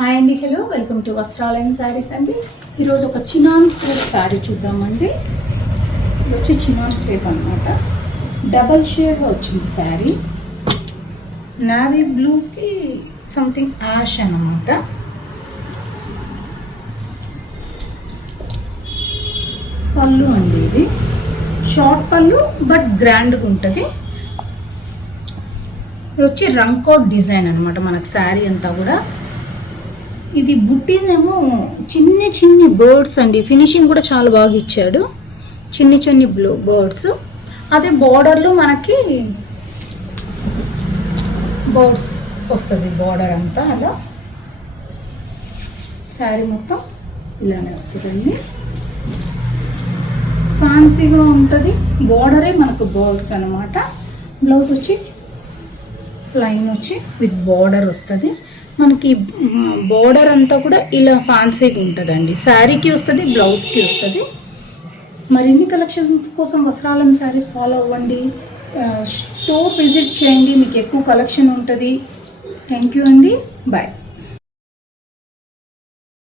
Hi అండి, hello, welcome to వస్త్రాలయం saris అండి. ఈరోజు ఒక చినాన్ క్రేప్ శారీ చూద్దామండి. ఇది వచ్చి చినాన్ క్రేప్ అనమాట. డబల్ షేడ్గా వచ్చింది శారీ. నావీ బ్లూకి సంథింగ్ యాష్ అన్నమాట. పళ్ళు అండి, ఇది షార్ట్ పళ్ళు బట్ గ్రాండ్గా ఉంటుంది. ఇది వచ్చి రంకోట్ డిజైన్ అనమాట. మనకు శారీ అంతా కూడా ఇది బుట్టీనేమో చిన్ని చిన్ని బర్డ్స్ అండి. ఫినిషింగ్ కూడా చాలా బాగా ఇచ్చాడు. చిన్ని చిన్ని బర్డ్స్. అదే బార్డర్లో మనకి బర్డ్స్ వస్తుంది. బార్డర్ అంతా అలా శారీ మొత్తం ఇలానే వస్తుందండి. ఫ్యాన్సీగా ఉంటుంది. బార్డరే మనకు బర్డ్స్ అనమాట. బ్లౌజ్ వచ్చి ప్లైన్ వచ్చి విత్ బార్డర్ వస్తుంది. మనకి బార్డర్ అంతా కూడా ఇలా ఫ్యాన్సీగా ఉంటుందండి. శారీకి వస్తుంది, బ్లౌజ్కి వస్తుంది. మరిన్ని కలెక్షన్స్ కోసం వస్త్రాలయం శారీస్ ఫాలో అవ్వండి. స్టోర్ విజిట్ చేయండి, మీకు ఎక్కువ కలెక్షన్ ఉంటుంది. థ్యాంక్ యూ అండి, బాయ్.